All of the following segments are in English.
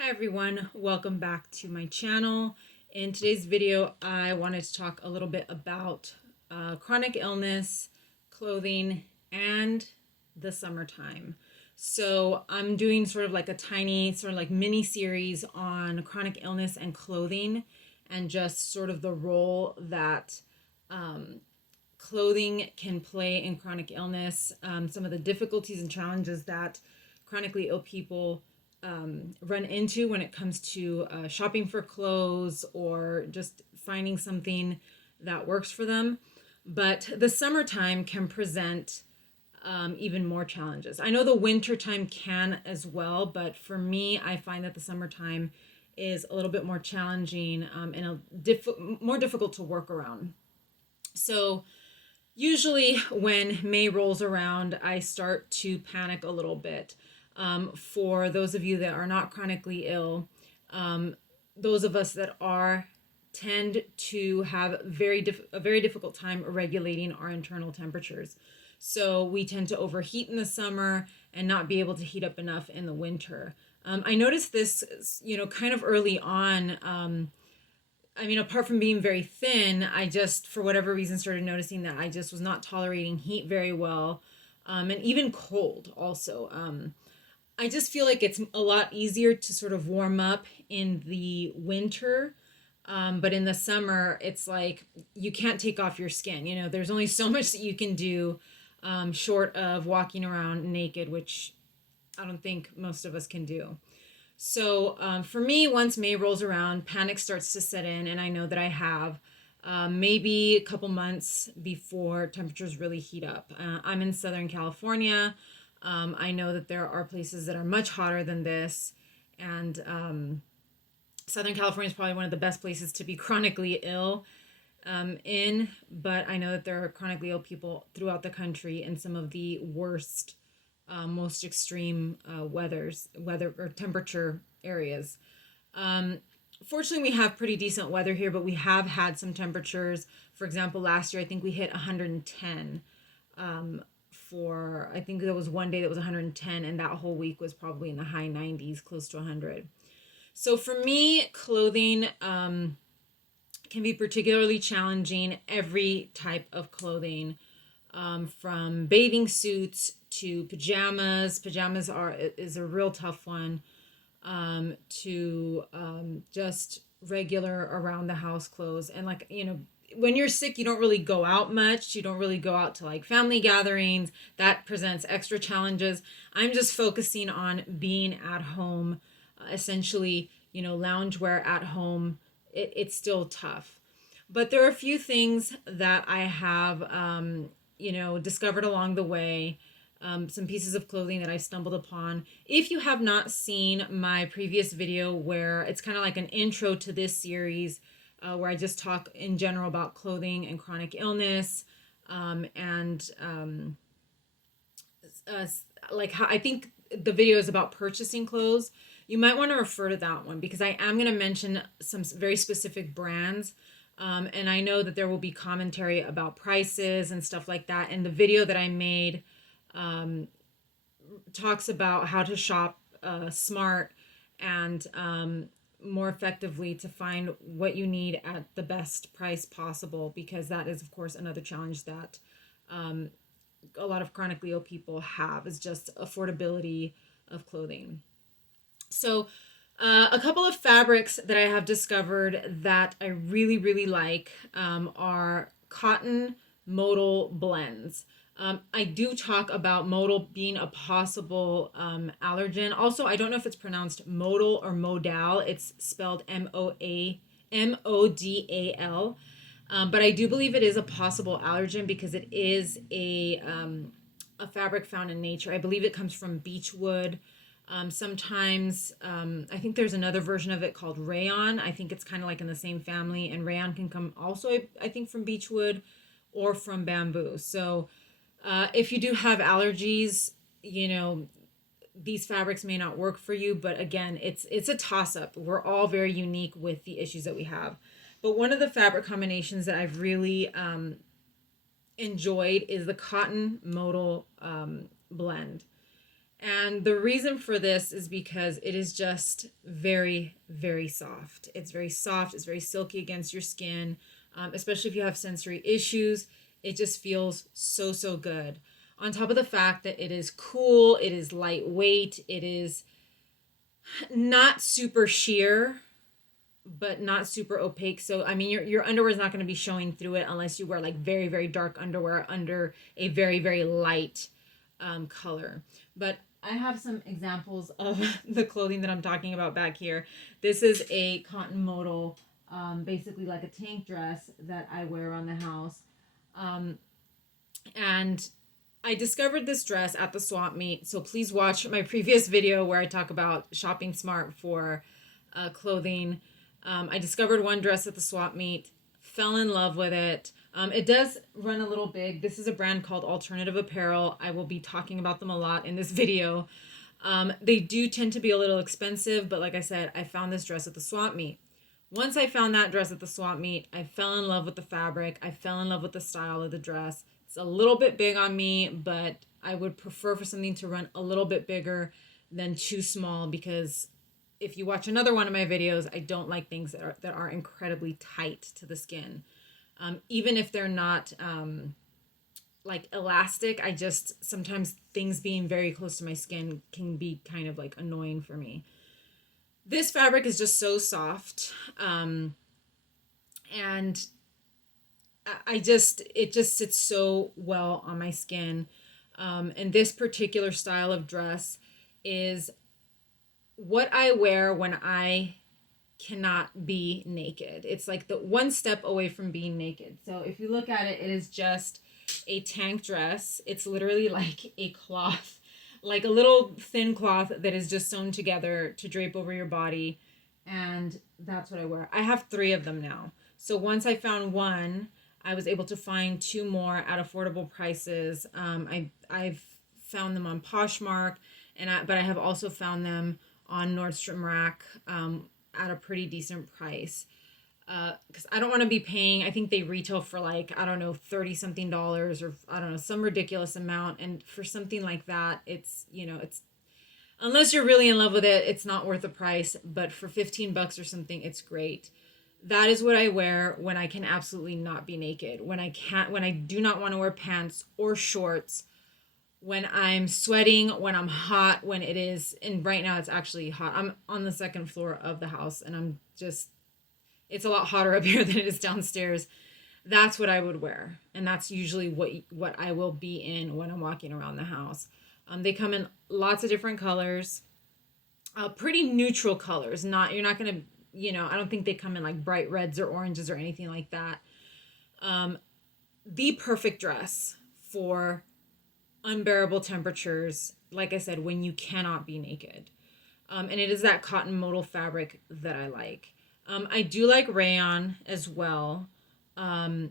Hi everyone, welcome back to my channel. In today's video, I wanted to talk a little bit about chronic illness, clothing, and the summertime. So I'm doing sort of like a tiny, sort of like mini series on chronic illness and clothing, and just sort of the role that clothing can play in chronic illness, some of the difficulties and challenges that chronically ill people run into when it comes to shopping for clothes or just finding something that works for them. But the summertime can present even more challenges. I know the winter time can as well, but for me, I find that the summertime is a little bit more challenging and more difficult to work around. So usually when May rolls around, I start to panic a little bit. For those of you that are not chronically ill, those of us that are tend to have a very difficult time regulating our internal temperatures. So we tend to overheat in the summer and not be able to heat up enough in the winter. I noticed this, kind of early on. Apart from being very thin, I just, for whatever reason, started noticing that I just was not tolerating heat very well, and even cold also. I just feel like it's a lot easier to sort of warm up in the winter. But in the summer, it's like you can't take off your skin. There's only so much that you can do short of walking around naked, which I don't think most of us can do. So for me, once May rolls around, panic starts to set in, and I know that I have maybe a couple months before temperatures really heat up. I'm in Southern California. I know that there are places that are much hotter than this, and Southern California is probably one of the best places to be chronically ill in, but I know that there are chronically ill people throughout the country in some of the worst most extreme weather or temperature areas. Fortunately, we have pretty decent weather here, but we have had some temperatures. For example, last year I think we hit 110. I think there was one day that was 110, and that whole week was probably in the high 90s, close to 100. So for me, clothing can be particularly challenging. Every type of clothing, from bathing suits to pajamas. Pajamas is a real tough one. To just regular around the house clothes. And when you're sick, you don't really go out much. You don't really go out to like family gatherings. That presents extra challenges. I'm just focusing on being at home, essentially, loungewear at home. It's still tough. But there are a few things that I have, discovered along the way, some pieces of clothing that I stumbled upon. If you have not seen my previous video where it's kind of like an intro to this series, where I just talk in general about clothing and chronic illness, like how I think the video is about purchasing clothes, you might want to refer to that one because I am going to mention some very specific brands. And I know that there will be commentary about prices and stuff like that. And the video that I made talks about how to shop smart and more effectively to find what you need at the best price possible, because that is, of course, another challenge that a lot of chronically ill people have, is just affordability of clothing. So a couple of fabrics that I have discovered that I really, really like are cotton modal blends. I do talk about modal being a possible allergen. Also, I don't know if it's pronounced modal or modal. It's spelled Modal. But I do believe it is a possible allergen because it is a fabric found in nature. I believe it comes from beechwood. Sometimes I think there's another version of it called rayon. I think it's kind of like in the same family, and rayon can come also, I think, from beechwood or from bamboo. So if you do have allergies, these fabrics may not work for you, but again, it's a toss-up. We're all very unique with the issues that we have. But one of the fabric combinations that I've really enjoyed is the cotton modal blend. And the reason for this is because it is just very, very soft. It's very soft. It's very silky against your skin, especially if you have sensory issues. It just feels so, so good. On top of the fact that it is cool, it is lightweight, it is not super sheer, but not super opaque. So, I mean, your underwear is not going to be showing through it unless you wear like very, very dark underwear under a very, very light color. But I have some examples of the clothing that I'm talking about back here. This is a cotton modal, basically like a tank dress that I wear around the house. And I discovered this dress at the swap meet. So please watch my previous video where I talk about shopping smart for clothing. I discovered one dress at the swap meet, fell in love with it. It does run a little big. This is a brand called Alternative Apparel. I will be talking about them a lot in this video. They do tend to be a little expensive, but like I said, I found this dress at the swap meet. Once I found that dress at the swap meet, I fell in love with the fabric. I fell in love with the style of the dress. It's a little bit big on me, but I would prefer for something to run a little bit bigger than too small, because if you watch another one of my videos, I don't like things that are incredibly tight to the skin. Even if they're not like elastic, I just sometimes things being very close to my skin can be kind of like annoying for me. This fabric is just so soft, and it just sits so well on my skin. And this particular style of dress is what I wear when I cannot be naked. It's like the one step away from being naked. So if you look at it, it is just a tank dress. It's literally like a cloth, like a little thin cloth that is just sewn together to drape over your body. And that's what I wear. I have 3 of them now. So once I found one, I was able to find 2 more at affordable prices. I've found them on Poshmark, but I have also found them on Nordstrom Rack at a pretty decent price. Because I don't want to be paying, I think they retail for like, I don't know, 30 something dollars, or I don't know, some ridiculous amount. And for something like that, it's, it's, unless you're really in love with it, it's not worth the price. But for 15 bucks or something, it's great. That is what I wear when I can absolutely not be naked. When I do not want to wear pants or shorts, when I'm sweating, when I'm hot, when it is, and right now it's actually hot. I'm on the 2nd floor of the house, and it's a lot hotter up here than it is downstairs. That's what I would wear. And that's usually what I will be in when I'm walking around the house. They come in lots of different colors, pretty neutral colors. You're not going to, I don't think they come in like bright reds or oranges or anything like that. The perfect dress for unbearable temperatures, like I said, when you cannot be naked. And it is that cotton modal fabric that I like. I do like rayon as well. I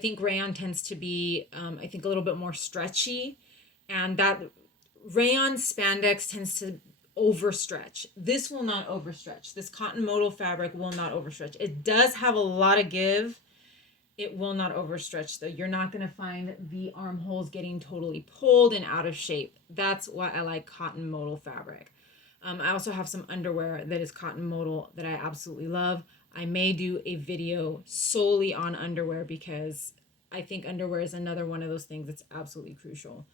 think rayon tends to be, I think, a little bit more stretchy, and that rayon spandex tends to overstretch. This will not overstretch. This cotton modal fabric will not overstretch. It does have a lot of give. It will not overstretch, though. You're not going to find the armholes getting totally pulled and out of shape. That's why I like cotton modal fabric. I also have some underwear that is cotton modal that I absolutely love. I may do a video solely on underwear, because I think underwear is another one of those things that's absolutely crucial.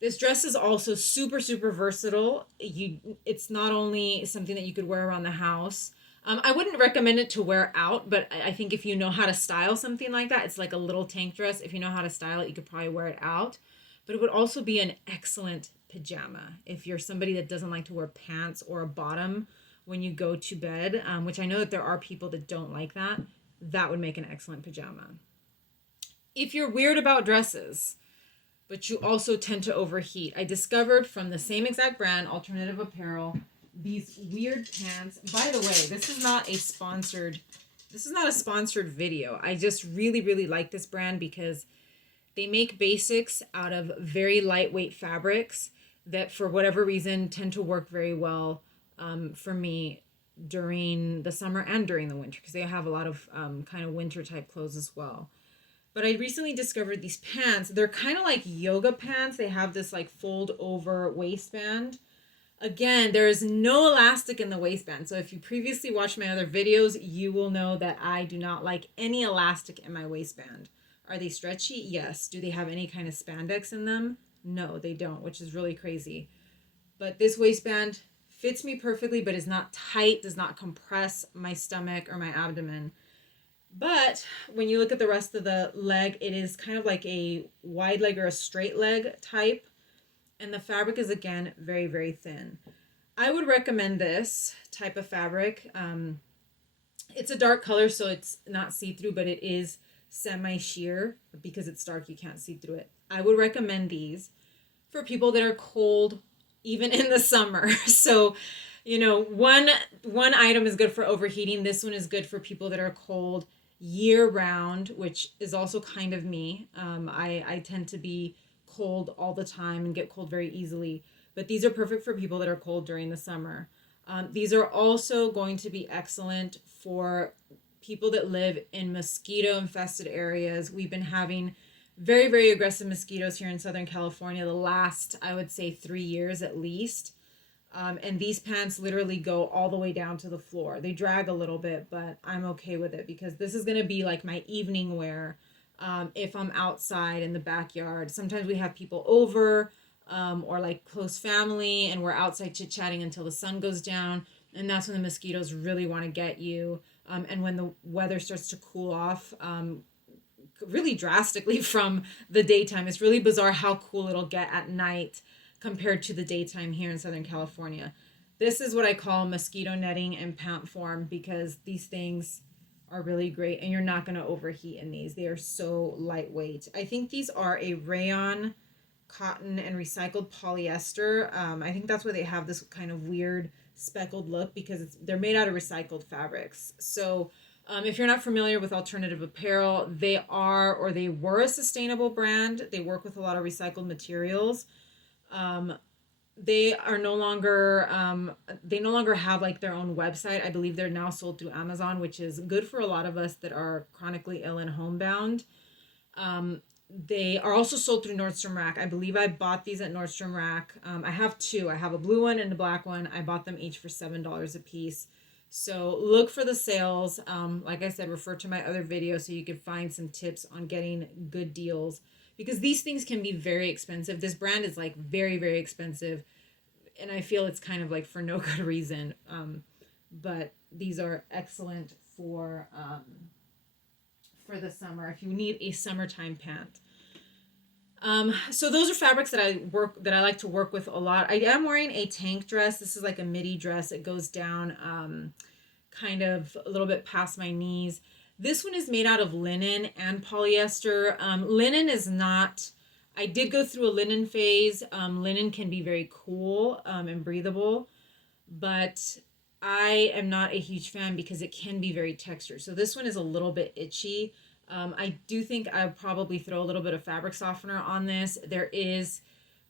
This dress is also super, super versatile. It's not only something that you could wear around the house. I wouldn't recommend it to wear out, but I think if you know how to style something like that, it's like a little tank dress. If you know how to style it, you could probably wear it out. But it would also be an excellent pajama if you're somebody that doesn't like to wear pants or a bottom when you go to bed, which I know that there are people that don't like that. That would make an excellent pajama. If you're weird about dresses, but you also tend to overheat, I discovered from the same exact brand, Alternative Apparel, these weird pants. By the way, this is not a sponsored video. I just really, really like this brand because they make basics out of very lightweight fabrics that, for whatever reason, tend to work very well for me during the summer and during the winter, because they have a lot of kind of winter type clothes as well. But I recently discovered these pants. They're kind of like yoga pants. They have this like fold over waistband. Again, there is no elastic in the waistband. So if you previously watched my other videos, you will know that I do not like any elastic in my waistband. Are they stretchy? Yes. Do they have any kind of spandex in them? No, they don't, which is really crazy. But this waistband fits me perfectly, but is not tight, does not compress my stomach or my abdomen. But when you look at the rest of the leg, it is kind of like a wide leg or a straight leg type. And the fabric is, again, very, very thin. I would recommend this type of fabric. It's a dark color, so it's not see-through, but it is semi-sheer. Because it's dark, you can't see through it. I would recommend these for people that are cold, even in the summer. So, you know, one item is good for overheating. This one is good for people that are cold year round, which is also kind of me. I tend to be cold all the time and get cold very easily. But these are perfect for people that are cold during the summer. These are also going to be excellent for people that live in mosquito infested areas. We've been having very, very aggressive mosquitoes here in Southern California the last, I would say, 3 years at least. And these pants literally go all the way down to the floor. They drag a little bit, but I'm okay with it because this is going to be like my evening wear if I'm outside in the backyard. Sometimes we have people over or like close family, and we're outside chit-chatting until the sun goes down. And that's when the mosquitoes really want to get you. And when the weather starts to cool off really drastically from the daytime. It's really bizarre how cool it'll get at night compared to the daytime here in Southern California. This is what I call mosquito netting in pant form because these things are really great and you're not going to overheat in these. They are so lightweight. I think these are a rayon, cotton, and recycled polyester. I think that's why they have this kind of weird speckled look because they're made out of recycled fabrics. So if you're not familiar with Alternative Apparel, they were a sustainable brand. They work with a lot of recycled materials. They are no longer they no longer have like their own website. I believe they're now sold through Amazon, which is good for a lot of us that are chronically ill and homebound. They are also sold through Nordstrom Rack. I believe I bought these at Nordstrom Rack. I have two. I have a blue one and a black one. I bought them each for $7 a piece. So look for the sales. Like I said, refer to my other video so you can find some tips on getting good deals because these things can be very expensive. This brand is like very, very expensive. And I feel it's kind of like for no good reason. But these are excellent for the summer if you need a summertime pant. So those are fabrics that I like to work with a lot. I am wearing a tank dress. This is like a midi dress. It goes down kind of a little bit past my knees. This one is made out of linen and polyester. Linen is not, I did go through a linen phase. Linen can be very cool and breathable, but I am not a huge fan because it can be very textured. So this one is a little bit itchy. I do think I'll probably throw a little bit of fabric softener on this. There is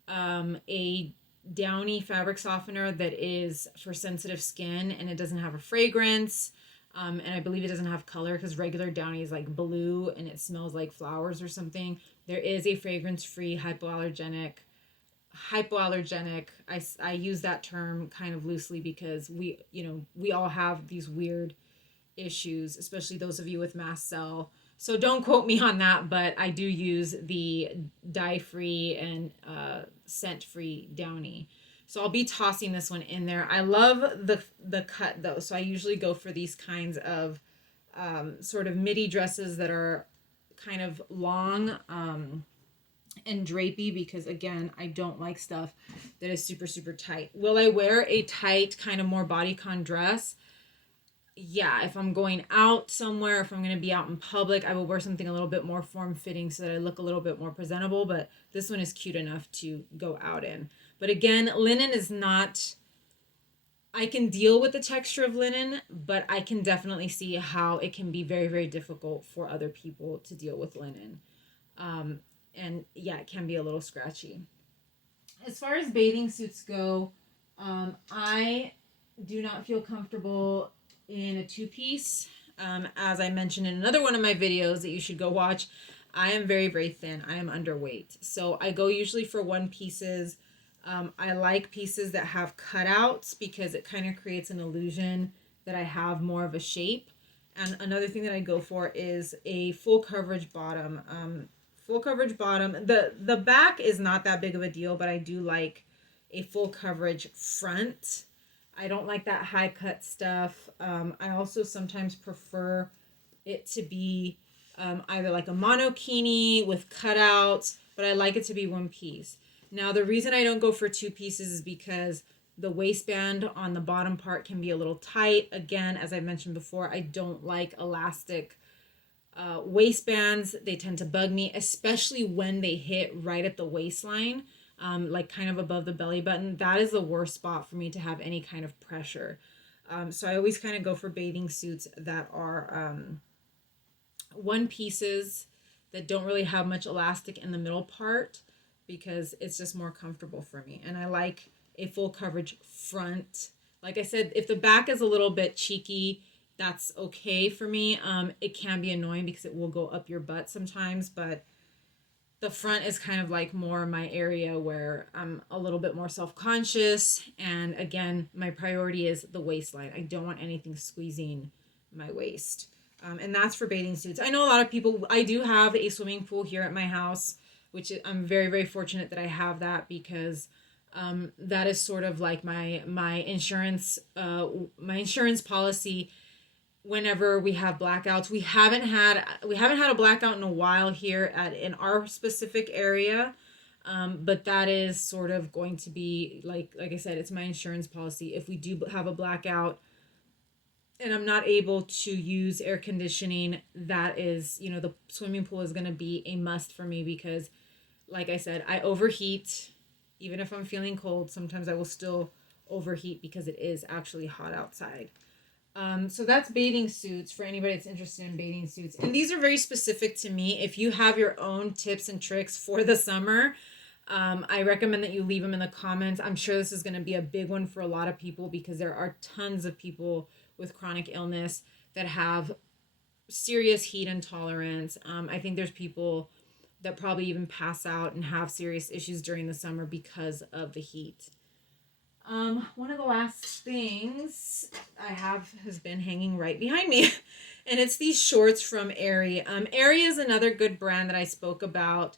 a Downy fabric softener that is for sensitive skin and it doesn't have a fragrance. And I believe it doesn't have color because regular Downy is like blue and it smells like flowers or something. There is a fragrance-free hypoallergenic. I use that term kind of loosely because we all have these weird issues, especially those of you with mast cell. So don't quote me on that, but I do use the dye-free and scent-free Downy. So I'll be tossing this one in there. I love the cut though. So I usually go for these kinds of sort of midi dresses that are kind of long and drapey because again, I don't like stuff that is super, super tight. Will I wear a tight kind of more bodycon dress? Yeah, if I'm going out somewhere, if I'm going to be out in public, I will wear something a little bit more form-fitting so that I look a little bit more presentable, but this one is cute enough to go out in. But again, linen is not, I can deal with the texture of linen, but I can definitely see how it can be very, very difficult for other people to deal with linen. And yeah, it can be a little scratchy. As far as bathing suits go, I do not feel comfortable in a two-piece. As I mentioned in another one of my videos that you should go watch, I am very, very thin. I am underweight. So I go usually for one pieces. I like pieces that have cutouts because it kind of creates an illusion that I have more of a shape. And another thing that I go for is a full coverage bottom. Full coverage bottom. The back is not that big of a deal, but I do like a full coverage front. I don't like that high cut stuff. I also sometimes prefer it to be either like a monokini with cutouts, but I like it to be one piece. Now, the reason I don't go for two pieces is because the waistband on the bottom part can be a little tight. Again, as I mentioned before, I don't like elastic waistbands. They tend to bug me, especially when they hit right at the waistline, like kind of above the belly button. That is the worst spot for me to have any kind of pressure. So I always kind of go for bathing suits that are one pieces that don't really have much elastic in the middle part because it's just more comfortable for me. And I like a full coverage front. Like I said, if the back is a little bit cheeky, that's okay for me. It can be annoying because it will go up your butt sometimes, but the front is kind of like more my area where I'm a little bit more self-conscious. And again, my priority is the waistline. I don't want anything squeezing my waist. And that's for bathing suits. I know a lot of people, I do have a swimming pool here at my house, which I'm very, very fortunate that I have that because that is sort of like my insurance policy whenever we have blackouts. We haven't had a blackout in a while here in our specific area. But that is sort of going to be like I said, it's my insurance policy. If we do have a blackout and I'm not able to use air conditioning, that is, the swimming pool is going to be a must for me because, like I said, I overheat. Even if I'm feeling cold, sometimes I will still overheat because it is actually hot outside. So that's bathing suits for anybody that's interested in bathing suits. And these are very specific to me. If you have your own tips and tricks for the summer, I recommend that you leave them in the comments. I'm sure this is going to be a big one for a lot of people because there are tons of people with chronic illness that have serious heat intolerance. I think there's people that probably even pass out and have serious issues during the summer because of the heat. One of the last things I have has been hanging right behind me, and it's these shorts from Aerie. Aerie is another good brand that I spoke about,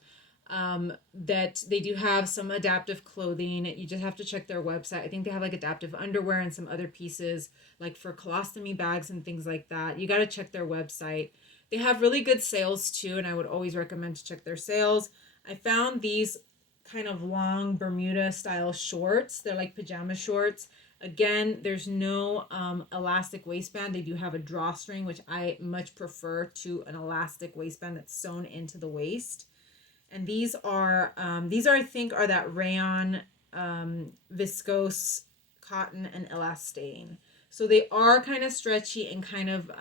that they do have some adaptive clothing. You just have to check their website. I think they have like adaptive underwear and some other pieces like for colostomy bags and things like that. You got to check their website. They have really good sales too, and I would always recommend to check their sales. I found these kind of long Bermuda style shorts. They're like pajama shorts. Again, there's no elastic waistband. They do have a drawstring, which I much prefer to an elastic waistband that's sewn into the waist. And these are I think are that rayon, viscose, cotton, and elastane. So they are kind of stretchy and kind of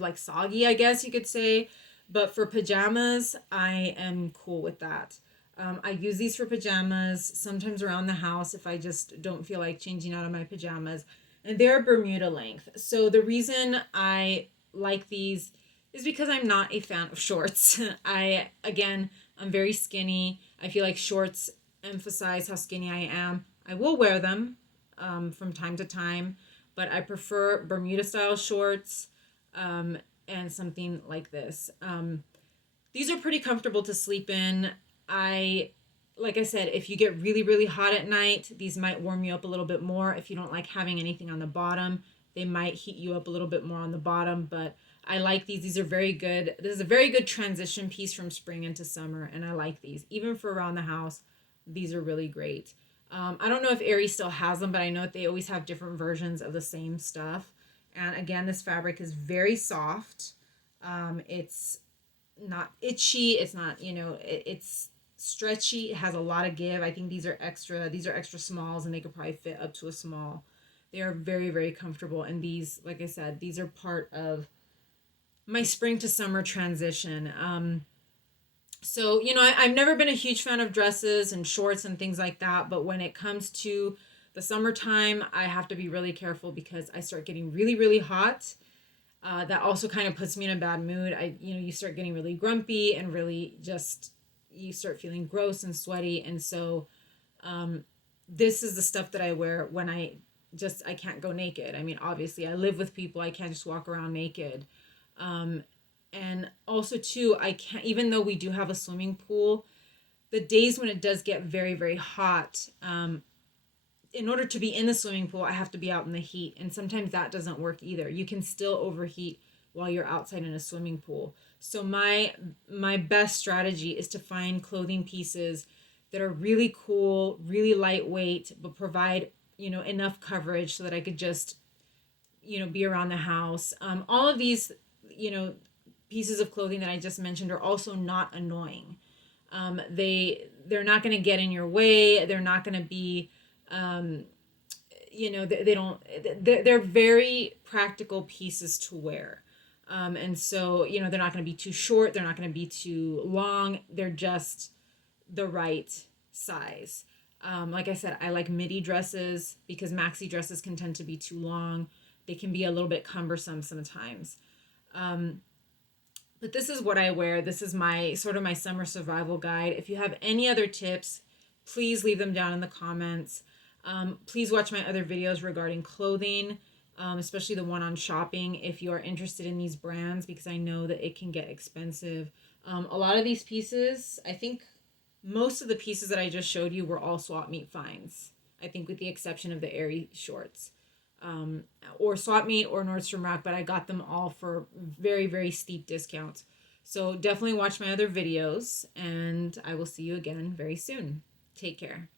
like soggy, I guess you could say. But for pajamas, I am cool with that. I use these for pajamas, sometimes around the house if I just don't feel like changing out of my pajamas. And they're Bermuda length. So the reason I like these is because I'm not a fan of shorts. I'm very skinny. I feel like shorts emphasize how skinny I am. I will wear them from time to time, but I prefer Bermuda style shorts. And something like this. These are pretty comfortable to sleep in. Like I said, if you get really, really hot at night, these might warm you up a little bit more. If you don't like having anything on the bottom, they might heat you up a little bit more on the bottom, but I like these. These are very good. This is a very good transition piece from spring into summer, and I like these. Even for around the house, these are really great. I don't know if Aerie still has them, but I know that they always have different versions of the same stuff. And again, this fabric is very soft. It's not itchy. It's not, it's stretchy. It has a lot of give. I think these are extra smalls, and they could probably fit up to a small. They are very, very comfortable. And these, like I said, these are part of my spring to summer transition. So, I've never been a huge fan of dresses and shorts and things like that. But when it comes to the summertime, I have to be really careful because I start getting really, really hot. That also kind of puts me in a bad mood. You start getting really grumpy and really just, you start feeling gross and sweaty. And so this is the stuff that I wear when I can't go naked. I mean, obviously, I live with people. I can't just walk around naked. Um, and also, too, I can't, even though we do have a swimming pool, the days when it does get very, very hot, in order to be in the swimming pool, I have to be out in the heat. And sometimes that doesn't work either. You can still overheat while you're outside in a swimming pool. So my best strategy is to find clothing pieces that are really cool, really lightweight, but provide, enough coverage so that I could just, be around the house. All of these, pieces of clothing that I just mentioned are also not annoying. They're not going to get in your way. They're not going to be, they don't. They're very practical pieces to wear. And so, they're not going to be too short. They're not going to be too long. They're just the right size. Like I said, I like midi dresses because maxi dresses can tend to be too long. They can be a little bit cumbersome sometimes. But this is what I wear. This is my sort of my summer survival guide. If you have any other tips, please leave them down in the comments. Please watch my other videos regarding clothing, especially the one on shopping if you are interested in these brands, because I know that it can get expensive. A lot of these pieces, I think most of the pieces that I just showed you were all swap meet finds. I think with the exception of the Aerie shorts. Or Swap Meet or Nordstrom Rack, but I got them all for very, very steep discounts. So definitely watch my other videos, and I will see you again very soon. Take care.